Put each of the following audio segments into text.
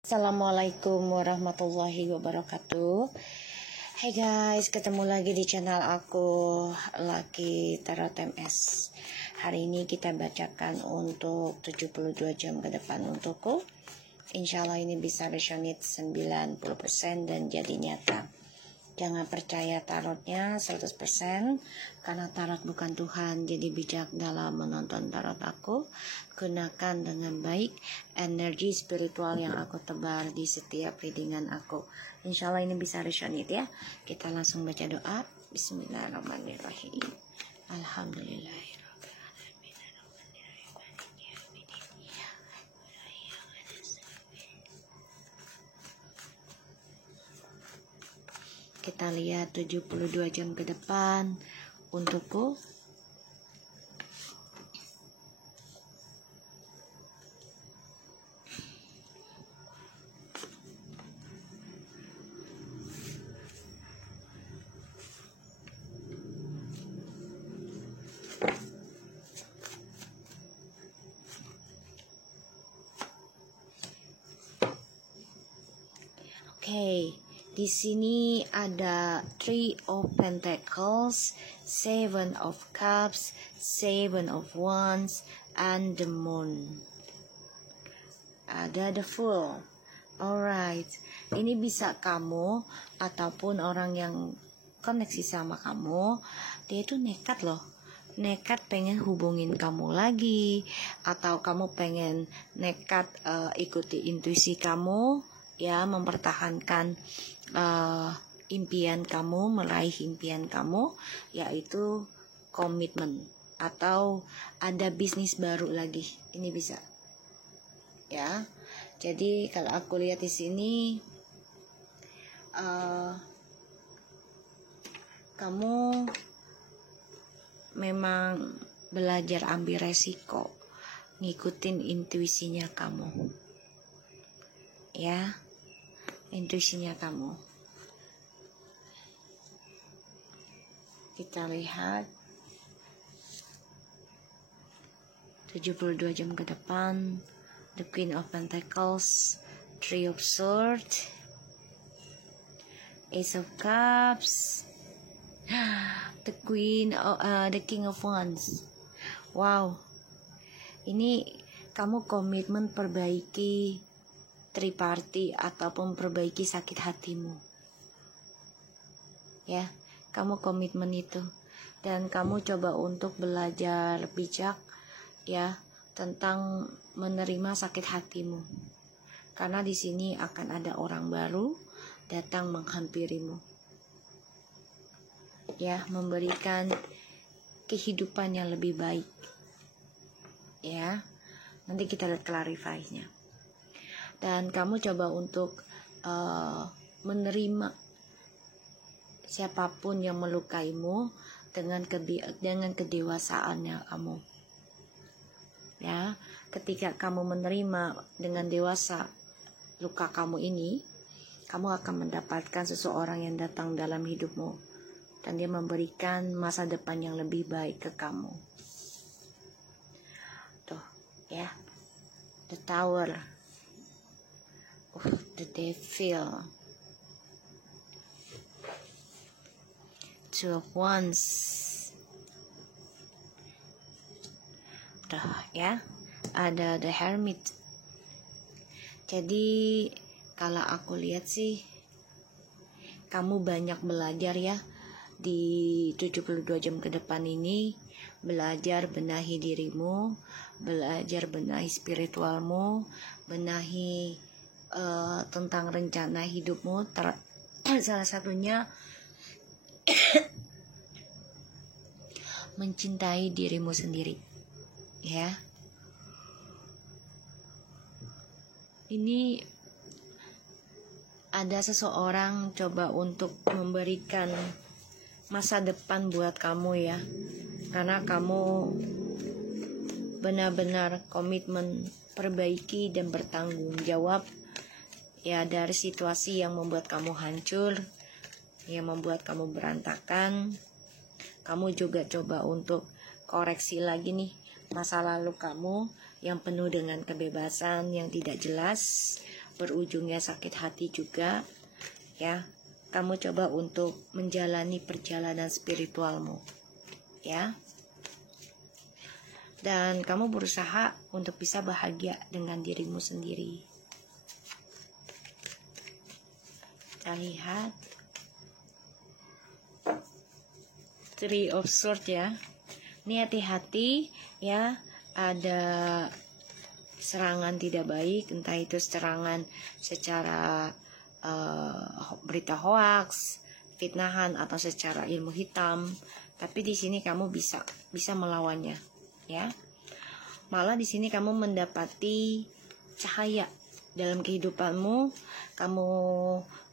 Assalamualaikum warahmatullahi wabarakatuh. Hai guys, ketemu lagi di channel aku, Lucky Tarot MS. Hari ini kita bacakan untuk 72 jam ke depan untukku. Insya Allah ini bisa resonate 90% dan jadi nyata. Jangan percaya tarotnya 100%, karena tarot bukan Tuhan. Jadi bijak dalam menonton tarot aku. Gunakan dengan baik energi spiritual yang aku tebar di setiap readingan aku. Insya Allah ini bisa resonate ya. Kita langsung baca doa. Bismillahirrahmanirrahim. Alhamdulillah. Kita lihat 72 jam ke depan untukku. Oke. Di sini ada Three of Pentacles, Seven of Cups, Seven of Wands, and the Moon. Ada the Fool. Alright, ini bisa kamu ataupun orang yang koneksi sama kamu, dia itu nekat loh. Nekat pengen hubungin kamu lagi, atau kamu pengen nekat ikuti intuisi kamu, ya, mempertahankan impian kamu, meraih impian kamu, yaitu komitmen atau ada bisnis baru lagi. Ini bisa, ya. Jadi kalau aku lihat di sini, kamu memang belajar ambil resiko, ngikutin intuisinya kamu, ya. Intuisinya kamu. Kita lihat 72 jam ke depan. The Queen of Pentacles, Three of Swords, Ace of Cups, the King of Wands. Wow, ini kamu komitmen perbaiki triparty ataupun perbaiki sakit hatimu, ya. Kamu komitmen itu, dan kamu coba untuk belajar bijak, ya, tentang menerima sakit hatimu, karena di sini akan ada orang baru datang menghampirimu, ya, memberikan kehidupan yang lebih baik, ya. Nanti kita lihat clarify-nya. Dan kamu coba untuk menerima siapapun yang melukaimu dengan kedewasaannya kamu, ya. Ketika kamu menerima dengan dewasa luka kamu ini, kamu akan mendapatkan seseorang yang datang dalam hidupmu, dan dia memberikan masa depan yang lebih baik ke kamu. Tuh, ya. The Tower, the Devil, Two of Wands. Tuh, ya. Ada the Hermit. Jadi kalau aku lihat sih, kamu banyak belajar ya di 72 jam ke depan ini. Belajar benahi dirimu, belajar benahi spiritualmu, benahi tentang rencana hidupmu. Salah satunya mencintai dirimu sendiri, ya. Ini ada seseorang coba untuk memberikan masa depan buat kamu, ya, karena kamu benar-benar komitmen perbaiki dan bertanggung jawab, ya, dari situasi yang membuat kamu hancur, yang membuat kamu berantakan. Kamu juga coba untuk koreksi lagi nih masa lalu kamu yang penuh dengan kebebasan yang tidak jelas, berujungnya sakit hati juga, ya. Kamu coba untuk menjalani perjalanan spiritualmu, ya. Dan kamu berusaha untuk bisa bahagia dengan dirimu sendiri. Kita lihat Three of Swords, ya. Ini hati-hati, ya. Ada serangan tidak baik, entah itu serangan secara berita hoaks, fitnahan, atau secara ilmu hitam. Tapi di sini kamu bisa melawannya, ya. Malah di sini kamu mendapati cahaya dalam kehidupanmu. Kamu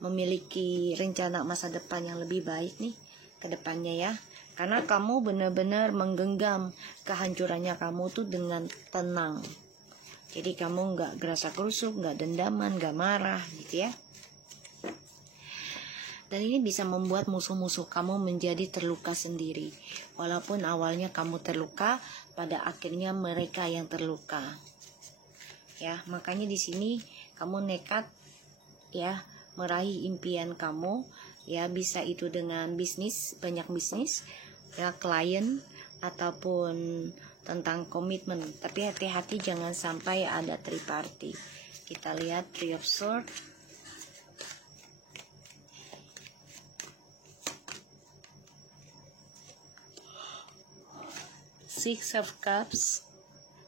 memiliki rencana masa depan yang lebih baik nih ke depannya, ya. Karena kamu benar-benar menggenggam kehancurannya kamu tuh dengan tenang. Jadi kamu nggak gerasa kerusuk, nggak dendaman, nggak marah gitu, ya. Dan ini bisa membuat musuh-musuh kamu menjadi terluka sendiri. Walaupun awalnya kamu terluka, pada akhirnya mereka yang terluka. Ya, makanya di sini kamu nekat, ya, meraih impian kamu, ya, bisa itu dengan bisnis, banyak bisnis, ya, klien, ataupun tentang komitmen. Tapi hati-hati jangan sampai ada third party. Kita lihat Three of Swords. Six of Cups,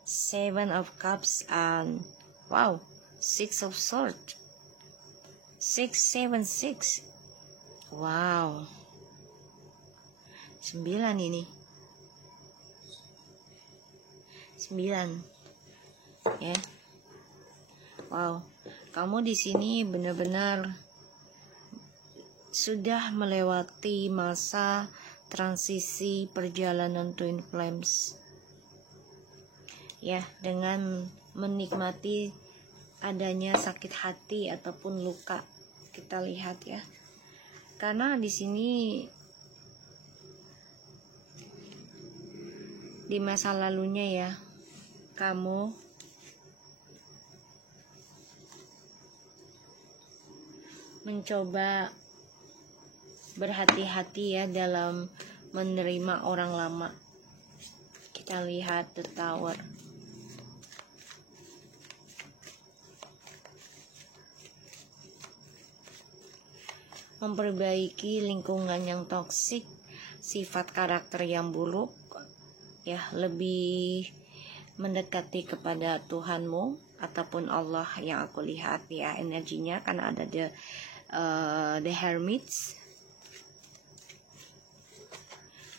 Seven of Cups, and wow, Six of Swords. 676. Wow. 9 ini. 9. Ya. Wow. Kamu di sini benar-benar sudah melewati masa transisi perjalanan Twin Flames, ya, dengan menikmati adanya sakit hati ataupun luka. Kita lihat, ya, karena di sini di masa lalunya, ya, kamu mencoba berhati-hati, ya, dalam menerima orang lama. Kita lihat The Tower. Memperbaiki lingkungan yang toksik, sifat karakter yang buruk, ya, lebih mendekati kepada Tuhanmu ataupun Allah yang aku lihat, ya, energinya, karena ada the Hermits.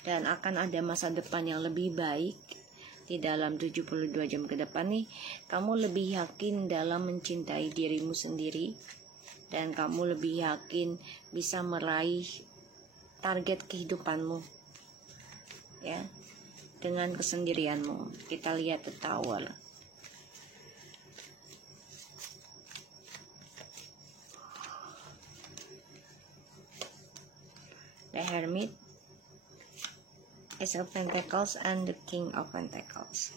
Dan akan ada masa depan yang lebih baik di dalam 72 jam ke depan nih. Kamu lebih yakin dalam mencintai dirimu sendiri, dan kamu lebih yakin bisa meraih target kehidupanmu, ya, dengan kesendirianmu. Kita lihat The Tower. The Hermit, Ace of Pentacles, and the King of Pentacles.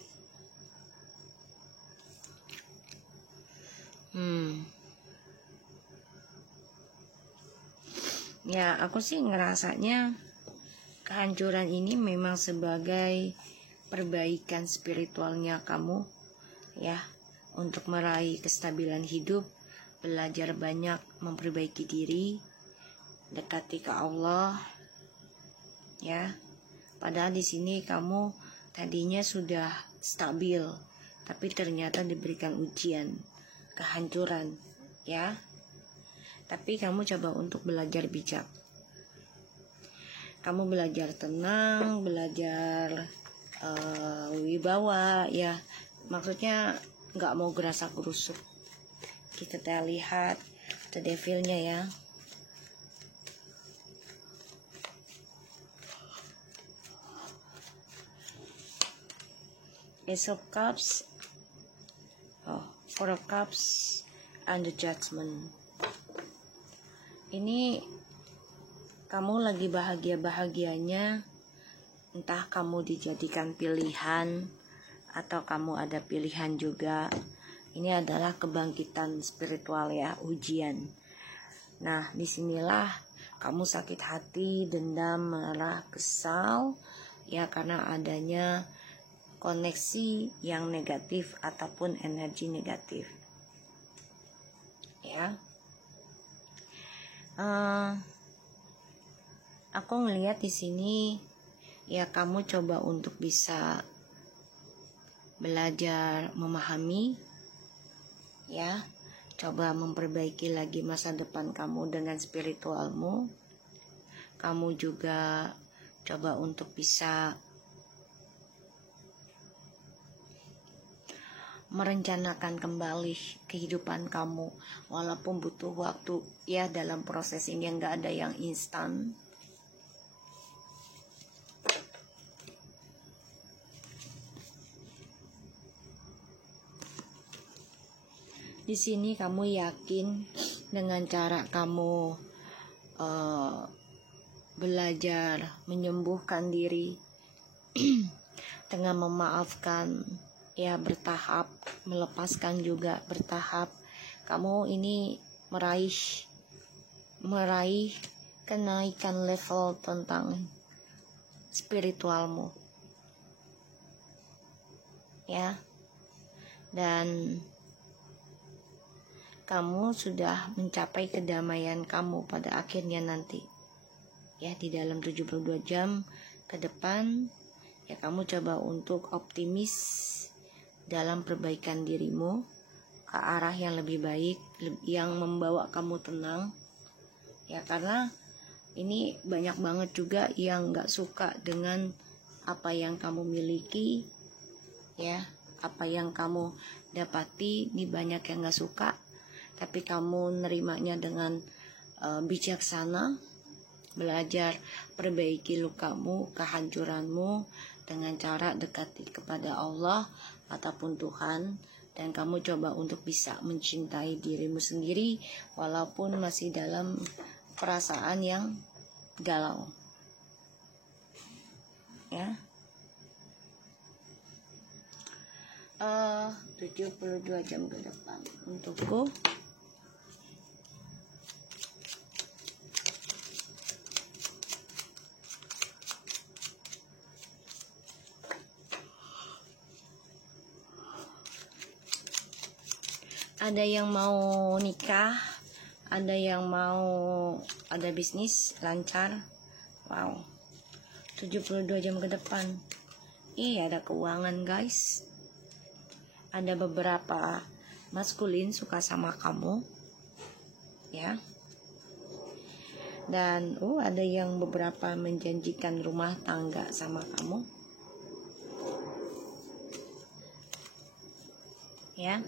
Ya, aku sih ngerasanya kehancuran ini memang sebagai perbaikan spiritualnya kamu, ya, untuk meraih kestabilan hidup, belajar banyak memperbaiki diri, dekati ke Allah, ya. Padahal di sini kamu tadinya sudah stabil, tapi ternyata diberikan ujian, kehancuran, ya. Tapi kamu coba untuk belajar bijak. Kamu belajar tenang, belajar wibawa, ya. Maksudnya nggak mau gerasa gerusuk. Kita lihat The Devil-nya, ya. Ace of Cups, Four of Cups, and the Judgment. Ini kamu lagi bahagia-bahagianya, entah kamu dijadikan pilihan atau kamu ada pilihan juga, Ini adalah kebangkitan spiritual ya, ujian. Nah, disinilah kamu sakit hati, dendam, marah, kesal, ya karena adanya koneksi yang negatif ataupun energi negatif. Ya, aku ngelihat di sini ya kamu coba untuk bisa belajar memahami, ya, coba memperbaiki lagi masa depan kamu dengan spiritualmu. Kamu juga coba untuk bisa merencanakan kembali kehidupan kamu, walaupun butuh waktu ya. Dalam proses ini nggak ada yang instan. Di sini kamu yakin dengan cara kamu belajar menyembuhkan diri dengan memaafkan ya bertahap, melepaskan juga bertahap. Kamu ini meraih kenaikan level tentang spiritualmu, ya. Dan kamu sudah mencapai kedamaian kamu pada akhirnya nanti, ya, di dalam 72 jam ke depan. Ya, kamu coba untuk optimis dalam perbaikan dirimu ke arah yang lebih baik, yang membawa kamu tenang, ya, karena ini banyak banget juga yang gak suka dengan apa yang kamu miliki, ya, apa yang kamu dapati. Ini banyak yang gak suka, tapi kamu nerimanya dengan bijaksana, belajar perbaiki lukamu, kehancuranmu dengan cara dekati kepada Allah ataupun Tuhan. Dan kamu coba untuk bisa mencintai dirimu sendiri walaupun masih dalam perasaan yang galau, ya. 72 jam ke depan untukku. Ada yang mau nikah, ada yang mau ada bisnis lancar. Wow, 72 jam ke depan. Ada keuangan, guys. Ada beberapa maskulin suka sama kamu, ya. Dan ada yang beberapa menjanjikan rumah tangga sama kamu, ya.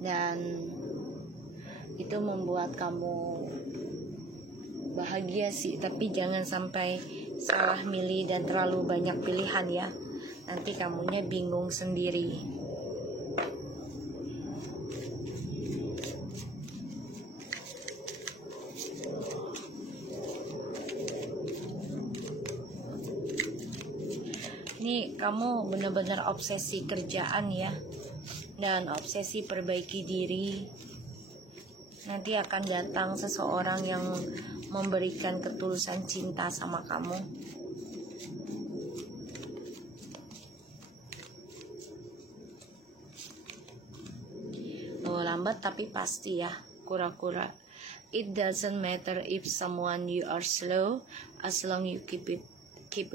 Dan itu membuat kamu bahagia sih, tapi jangan sampai salah milih dan terlalu banyak pilihan ya. Nanti kamunya bingung sendiri. Ini kamu benar-benar obsesi kerjaan ya, dan obsesi perbaiki diri. Nanti akan datang seseorang yang memberikan ketulusan cinta sama kamu. Lambat tapi pasti ya, kura-kura. It doesn't matter if someone you are slow, as long you keep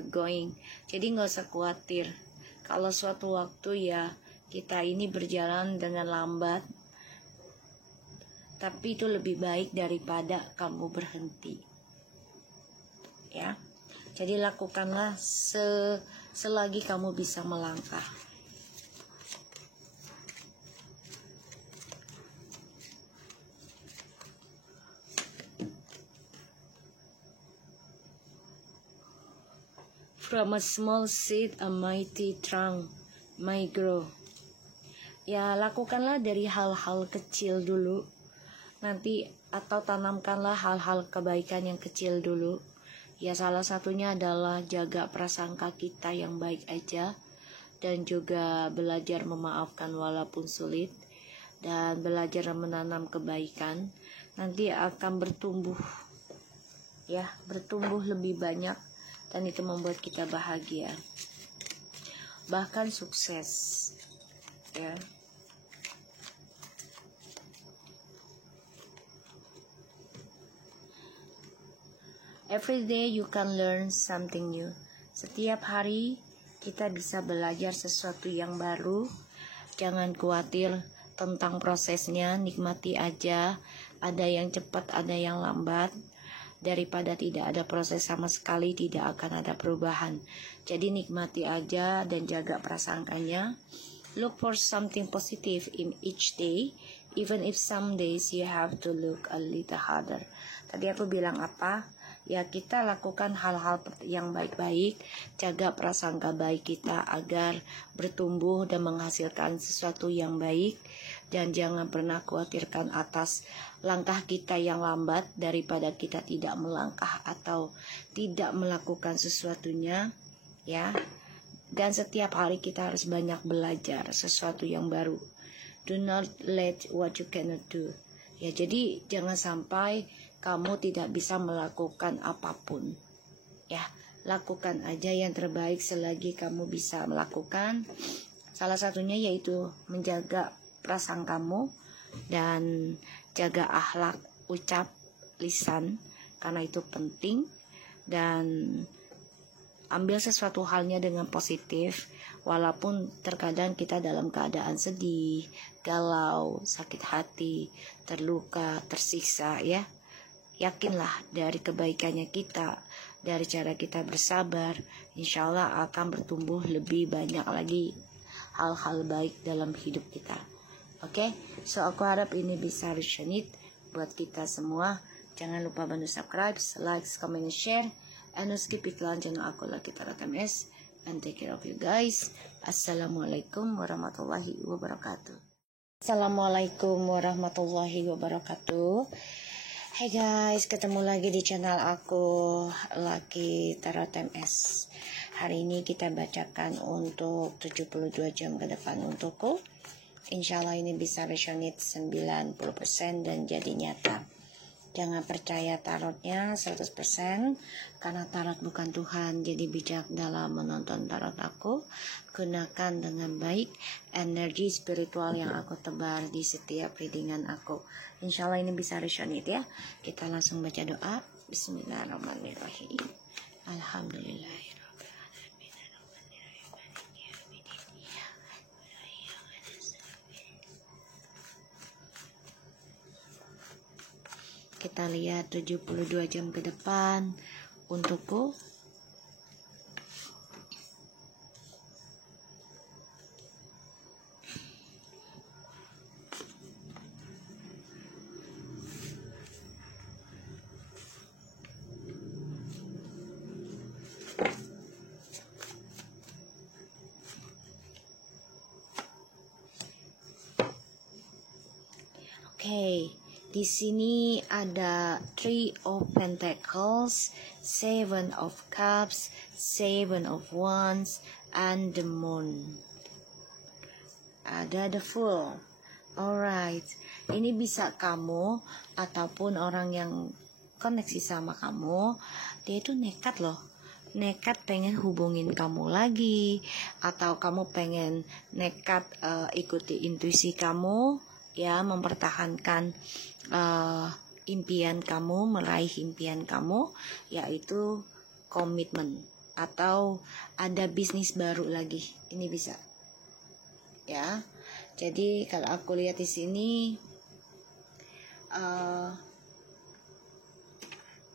going. Jadi nggak usah khawatir kalau suatu waktu ya kita ini berjalan dengan lambat, tapi itu lebih baik daripada kamu berhenti, ya. Jadi lakukanlah selagi kamu bisa melangkah. From a small seed a mighty trunk may grow. Ya, lakukanlah dari hal-hal kecil dulu nanti, atau tanamkanlah hal-hal kebaikan yang kecil dulu. Ya, salah satunya adalah jaga prasangka kita yang baik aja dan juga belajar memaafkan walaupun sulit, dan belajar menanam kebaikan, nanti akan bertumbuh, ya, bertumbuh lebih banyak, dan itu membuat kita bahagia, bahkan sukses, ya. Every day you can learn something new. Setiap hari kita bisa belajar sesuatu yang baru. Jangan khawatir tentang prosesnya, nikmati aja. Ada yang cepat, ada yang lambat. Daripada tidak ada proses sama sekali, tidak akan ada perubahan. Jadi nikmati aja dan jaga prasangkanya. Look for something positive in each day, even if some days you have to look a little harder. Tadi aku bilang apa? Ya, kita lakukan hal-hal yang baik-baik, jaga prasangka baik kita agar bertumbuh dan menghasilkan sesuatu yang baik, dan jangan pernah khawatirkan atas langkah kita yang lambat daripada kita tidak melangkah atau tidak melakukan sesuatunya, ya. Dan setiap hari kita harus banyak belajar sesuatu yang baru. Do not let what you cannot do. Ya, jadi jangan sampai kamu tidak bisa melakukan apapun. Ya, lakukan aja yang terbaik selagi kamu bisa melakukan. Salah satunya yaitu menjaga prasangkamu dan jaga akhlak ucap lisan, karena itu penting. Dan ambil sesuatu halnya dengan positif, walaupun terkadang kita dalam keadaan sedih, galau, sakit hati, terluka, tersiksa, ya. Yakinlah dari kebaikannya kita, dari cara kita bersabar, insya Allah akan bertumbuh lebih banyak lagi hal-hal baik dalam hidup kita. Oke, so aku harap ini bisa resonate buat kita semua. Jangan lupa bantu subscribe, like, comment, share, and skip iklan channel aku Lucky Tarot MS. And take care of you guys. Assalamualaikum warahmatullahi wabarakatuh. Assalamualaikum warahmatullahi wabarakatuh. Hai guys, ketemu lagi di channel aku Lucky Tarot MS. Hari ini kita bacakan untuk 72 jam ke depan untukku. Insya Allah ini bisa resonate 90% dan jadi nyata. Jangan percaya tarotnya 100%, karena tarot bukan Tuhan. Jadi bijak dalam menonton tarot aku. Gunakan dengan baik energi spiritual yang aku tebar di setiap readingan aku. Insya Allah ini bisa resonate, ya. Kita langsung baca doa. Bismillahirrahmanirrahim. Alhamdulillahirrahmanirrahim. Kita lihat 72 jam ke depan untukku. Oke. Di sini ada Three of Pentacles, Seven of Cups, Seven of Wands, and the Moon. Ada the Fool. Alright, ini bisa kamu ataupun orang yang koneksi sama kamu, dia itu nekat loh. Nekat pengen hubungin kamu lagi, atau kamu pengen nekat ikuti intuisi kamu, ya, mempertahankan impian kamu, meraih impian kamu, yaitu komitmen atau ada bisnis baru lagi. Ini bisa, ya. Jadi kalau aku lihat di sini,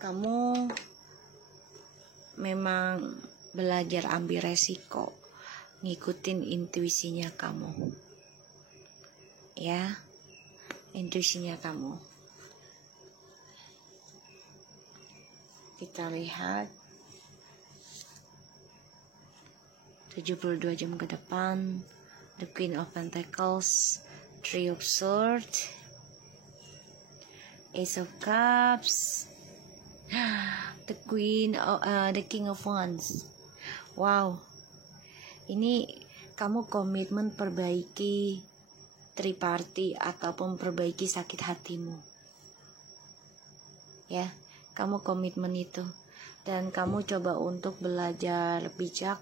kamu memang belajar ambil resiko, ngikutin intuisinya kamu, ya. Intuisinya kamu. Kita lihat 72 jam ke depan. The Queen of Pentacles, Three of Swords, Ace of Cups, the King of Wands. Wow, ini kamu komitmen perbaiki triparty ataupun perbaiki sakit hatimu. Ya, kamu komitmen itu. Dan kamu coba untuk belajar bijak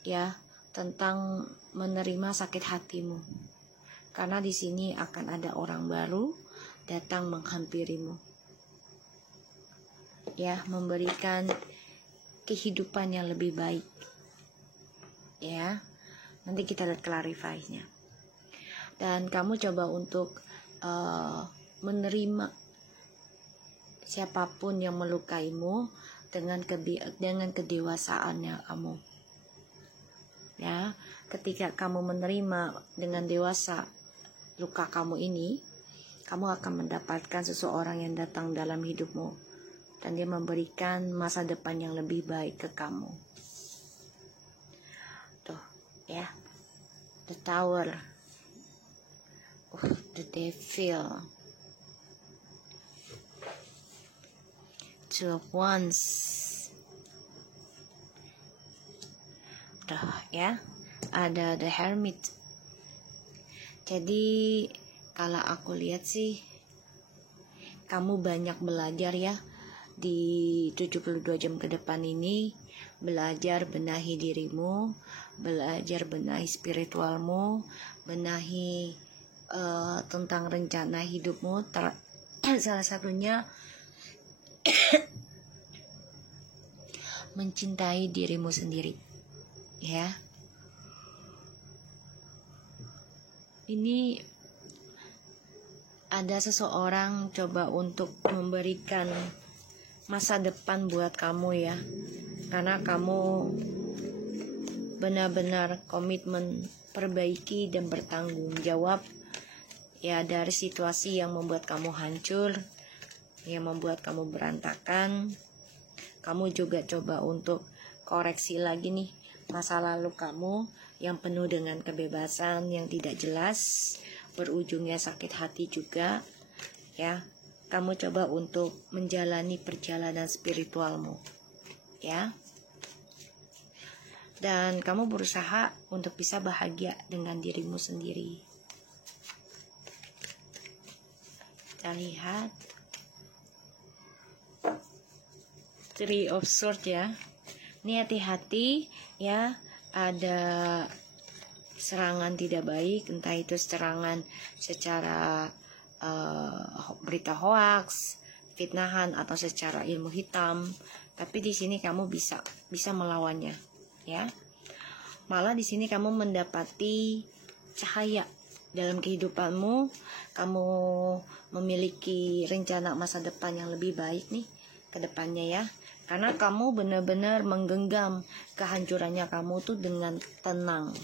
ya tentang menerima sakit hatimu. Karena di sini akan ada orang baru datang menghampirimu. Ya, memberikan kehidupan yang lebih baik. Ya. Nanti kita lihat clarify-nya. Dan kamu coba untuk menerima siapapun yang melukaimu dengan kedewasaannya kamu. Ya, ketika kamu menerima dengan dewasa luka kamu ini, kamu akan mendapatkan seseorang yang datang dalam hidupmu dan dia memberikan masa depan yang lebih baik ke kamu. Tuh, ya. The Tower. The Devil. Two of Wands. Tuh, ya. Ada The Hermit. Jadi kalau aku lihat sih kamu banyak belajar ya di 72 jam ke depan ini. Belajar benahi dirimu, belajar benahi spiritualmu, benahi tentang rencana hidupmu. Salah satunya mencintai dirimu sendiri, ya. Ini ada seseorang coba untuk memberikan masa depan buat kamu ya, karena kamu benar-benar komitmen perbaiki dan bertanggung jawab ya dari situasi yang membuat kamu hancur, yang membuat kamu berantakan. Kamu juga coba untuk koreksi lagi nih masa lalu kamu yang penuh dengan kebebasan yang tidak jelas, berujungnya sakit hati juga ya. Kamu coba untuk menjalani perjalanan spiritualmu ya, dan kamu berusaha untuk bisa bahagia dengan dirimu sendiri. Kita lihat Three of Swords ya. Ini hati-hati ya, ada serangan tidak baik, entah itu serangan secara berita hoaks, fitnahan, atau secara ilmu hitam. Tapi di sini kamu bisa melawannya, ya. Malah di sini kamu mendapati cahaya dalam kehidupanmu. Kamu memiliki rencana masa depan yang lebih baik nih ke depannya ya. Karena kamu benar-benar menggenggam kehancurannya kamu tuh dengan tenang.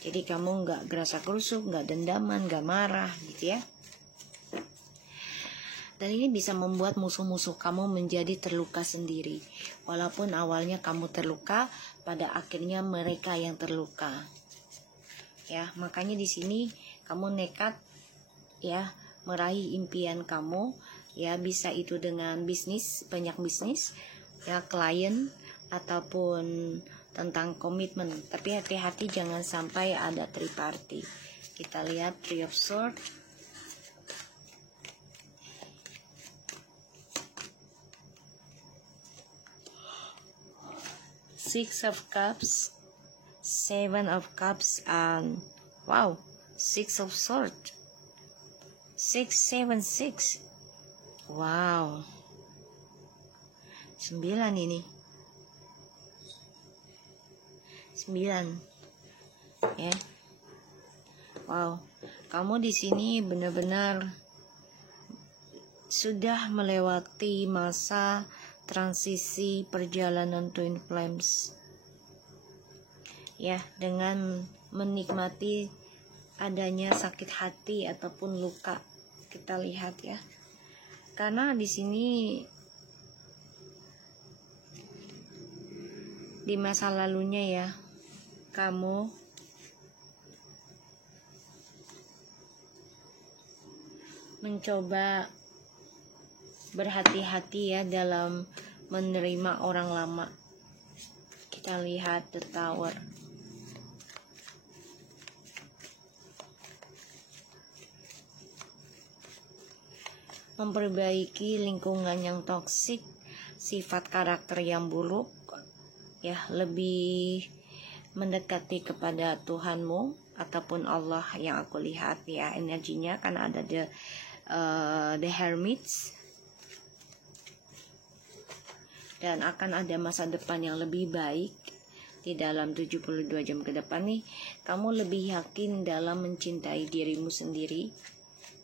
Jadi kamu nggak gerasa gerusuk, nggak dendaman, nggak marah gitu ya. Dan ini bisa membuat musuh-musuh kamu menjadi terluka sendiri. Walaupun awalnya kamu terluka, pada akhirnya mereka yang terluka. Ya, makanya di sini kamu nekat ya meraih impian kamu. Ya, bisa itu dengan bisnis, banyak bisnis, ya klien ataupun tentang komitmen. Tapi hati-hati jangan sampai ada triparty. Kita lihat Three of Swords. Six of Cups, Seven of Cups, and wow, Six of Swords. 676. Wow. 9 ini. 9. Ya. Wow. Kamu di sini benar-benar sudah melewati masa transisi perjalanan Twin Flames ya, dengan menikmati adanya sakit hati ataupun luka. Kita lihat ya, karena di sini di masa lalunya ya kamu mencoba berhati-hati ya dalam menerima orang lama. Kita lihat The Tower. memperbaiki lingkungan yang toksik, sifat karakter yang buruk, ya, lebih mendekati kepada Tuhanmu ataupun Allah yang aku lihat ya energinya, karena ada the hermits, dan akan ada masa depan yang lebih baik di dalam 72 jam ke depan nih. Kamu lebih yakin dalam mencintai dirimu sendiri,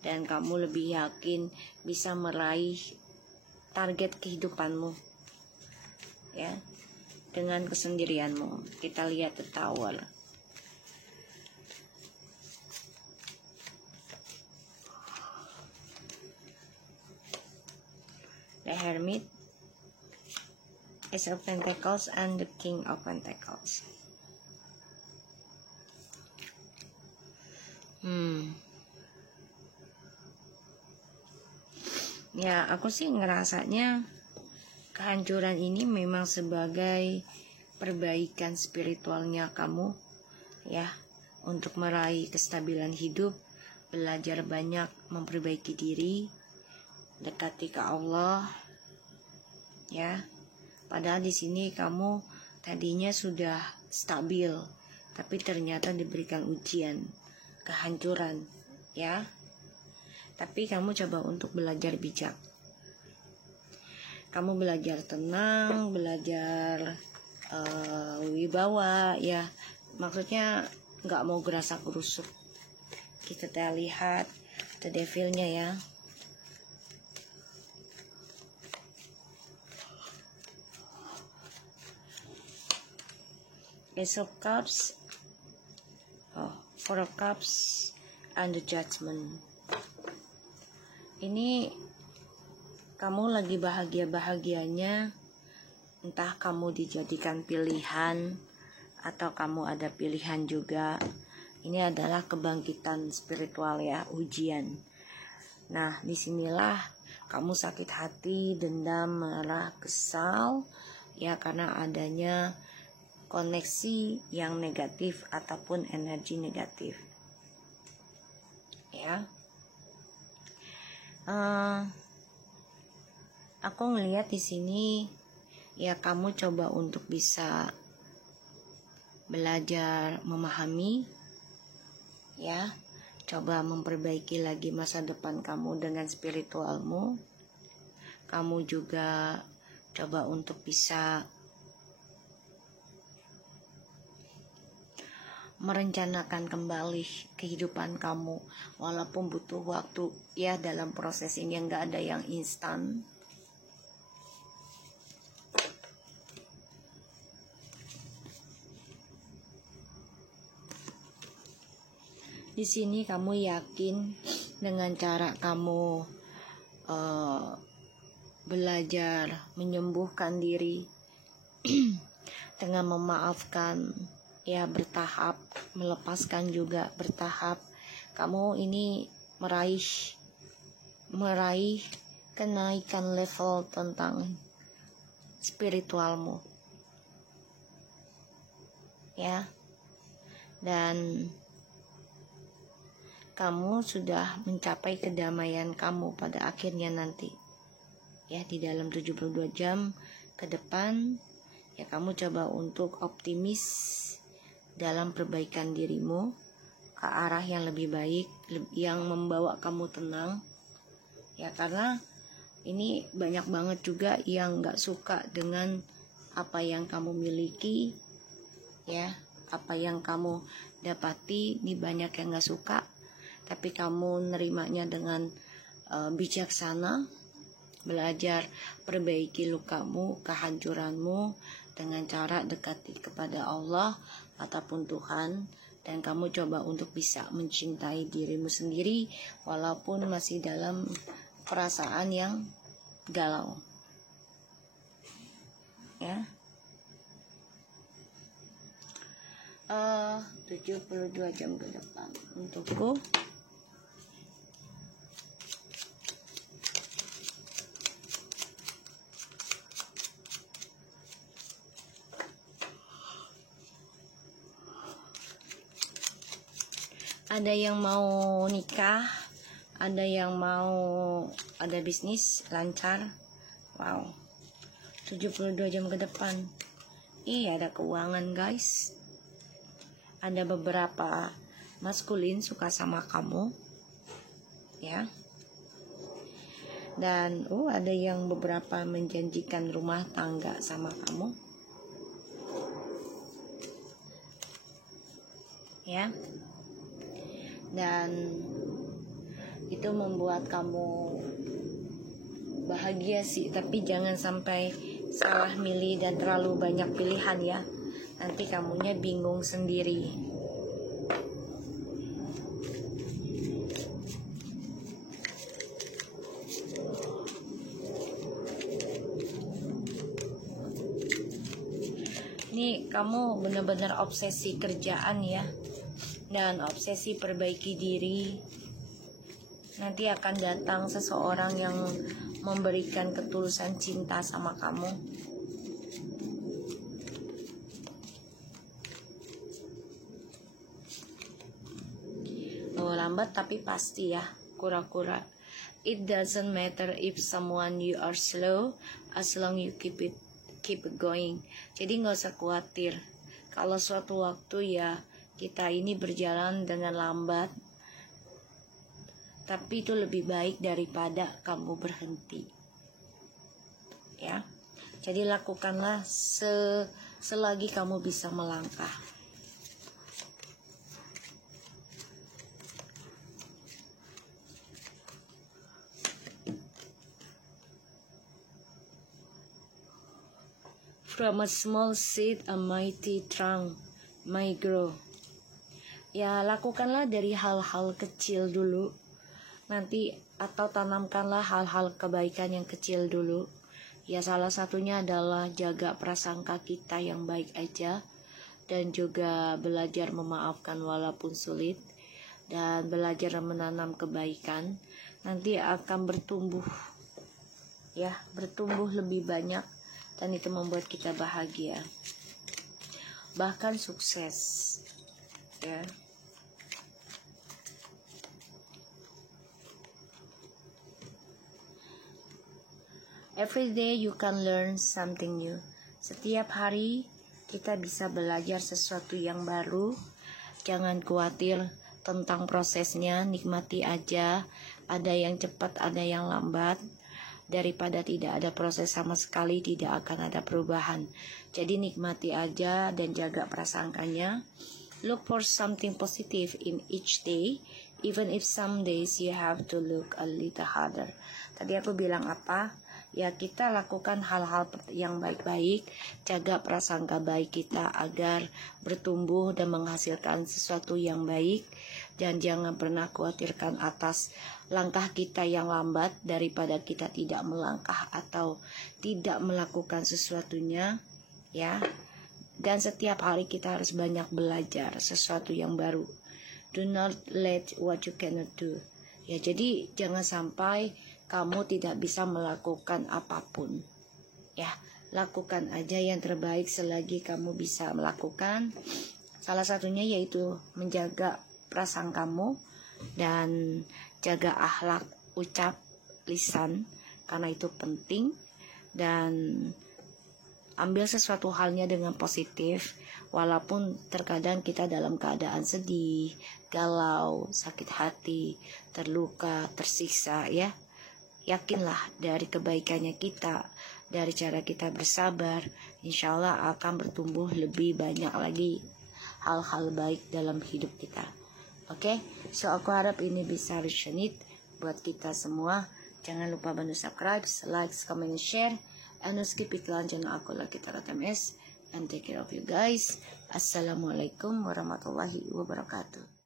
dan kamu lebih yakin bisa meraih target kehidupanmu ya dengan kesendirianmu. Kita lihat the Tower. The Hermit, Ace of Pentacles, and the King of Pentacles. Ya, aku sih ngerasanya kehancuran ini memang sebagai perbaikan spiritualnya kamu ya, untuk meraih kestabilan hidup, belajar banyak memperbaiki diri, dekati ke Allah ya. Padahal di sini kamu tadinya sudah stabil, tapi ternyata diberikan ujian, kehancuran ya. Tapi kamu coba untuk belajar bijak. Kamu belajar tenang, belajar wibawa ya. Maksudnya nggak mau gerasak gerusuk. Kita lihat the devilnya ya. Ace of Cups, Four of Cups, and the Judgment. Ini kamu lagi bahagia-bahagianya, entah kamu dijadikan pilihan atau kamu ada pilihan juga. Ini adalah kebangkitan spiritual ya, ujian. Nah, disinilah kamu sakit hati, dendam, marah, kesal ya, karena adanya koneksi yang negatif ataupun energi negatif ya. Aku ngelihat di sini ya, kamu coba untuk bisa belajar memahami ya, coba memperbaiki lagi masa depan kamu dengan spiritualmu. Kamu juga coba untuk bisa merencanakan kembali kehidupan kamu, walaupun butuh waktu ya. Dalam proses ini nggak ada yang instan. Di sini kamu yakin dengan cara kamu belajar menyembuhkan diri dengan memaafkan ya, bertahap, melepaskan juga bertahap. Kamu ini meraih kenaikan level tentang spiritualmu ya, dan kamu sudah mencapai kedamaian kamu pada akhirnya nanti ya, di dalam 72 jam ke depan ya. Kamu coba untuk optimis dalam perbaikan dirimu ke arah yang lebih baik, yang membawa kamu tenang ya, karena ini banyak banget juga yang gak suka dengan apa yang kamu miliki ya, apa yang kamu dapati. Ini banyak yang gak suka, tapi kamu nerimanya dengan bijaksana, belajar perbaiki lukamu, kehancuranmu dengan cara dekati kepada Allah ataupun Tuhan, dan kamu coba untuk bisa mencintai dirimu sendiri walaupun masih dalam perasaan yang galau ya. 72 jam ke depan untukku. Ada yang mau nikah, Ada yang mau ada bisnis lancar. Wow, 72 jam ke depan. Ada keuangan guys. Ada beberapa maskulin suka sama kamu, ya. Dan ada yang beberapa menjanjikan rumah tangga sama kamu, ya. Dan itu membuat kamu bahagia sih, tapi jangan sampai salah milih dan terlalu banyak pilihan ya. Nanti kamunya bingung sendiri. Nih, kamu benar-benar obsesi kerjaan ya, dan obsesi perbaiki diri. Nanti akan datang seseorang yang memberikan ketulusan cinta sama kamu. Lambat tapi pasti ya, kura-kura. It doesn't matter if someone you are slow, as long you keep going. Jadi nggak usah khawatir kalau suatu waktu ya kita ini berjalan dengan lambat, tapi itu lebih baik daripada kamu berhenti, ya. Jadi lakukanlah selagi kamu bisa melangkah. From a small seed a mighty trunk may grow. Ya, lakukanlah dari hal-hal kecil dulu. Nanti atau tanamkanlah hal-hal kebaikan yang kecil dulu. Ya, salah satunya adalah jaga prasangka kita yang baik aja, dan juga belajar memaafkan walaupun sulit, dan belajar menanam kebaikan. Nanti akan bertumbuh, ya, bertumbuh lebih banyak, dan itu membuat kita bahagia, bahkan sukses, ya. Every day you can learn something new. Setiap hari kita bisa belajar sesuatu yang baru. Jangan khawatir tentang prosesnya, nikmati aja. Ada yang cepat, ada yang lambat. Daripada tidak ada proses sama sekali, tidak akan ada perubahan. Jadi nikmati aja dan jaga prasangkanya. Look for something positive in each day, even if some days you have to look a little harder. Tadi aku bilang apa? Ya, kita lakukan hal-hal yang baik-baik, jaga prasangka baik kita agar bertumbuh dan menghasilkan sesuatu yang baik, dan jangan pernah khawatirkan atas langkah kita yang lambat daripada kita tidak melangkah atau tidak melakukan sesuatunya, ya. Dan setiap hari kita harus banyak belajar sesuatu yang baru. Do not let what you cannot do. Ya, jadi jangan sampai kamu tidak bisa melakukan apapun. Ya, lakukan aja yang terbaik selagi kamu bisa melakukan. Salah satunya yaitu menjaga prasangkamu dan jaga akhlak ucap lisan, karena itu penting. Dan ambil sesuatu halnya dengan positif, walaupun terkadang kita dalam keadaan sedih, galau, sakit hati, terluka, tersiksa, ya. Yakinlah dari kebaikannya kita, dari cara kita bersabar, insya Allah akan bertumbuh lebih banyak lagi hal-hal baik dalam hidup kita. Oke, so aku harap ini bisa resonate buat kita semua. Jangan lupa bantu subscribe, like, comment, and share. And skip iklan channel aku Lucky Tarot MS. And take care of you guys. Assalamualaikum warahmatullahi wabarakatuh.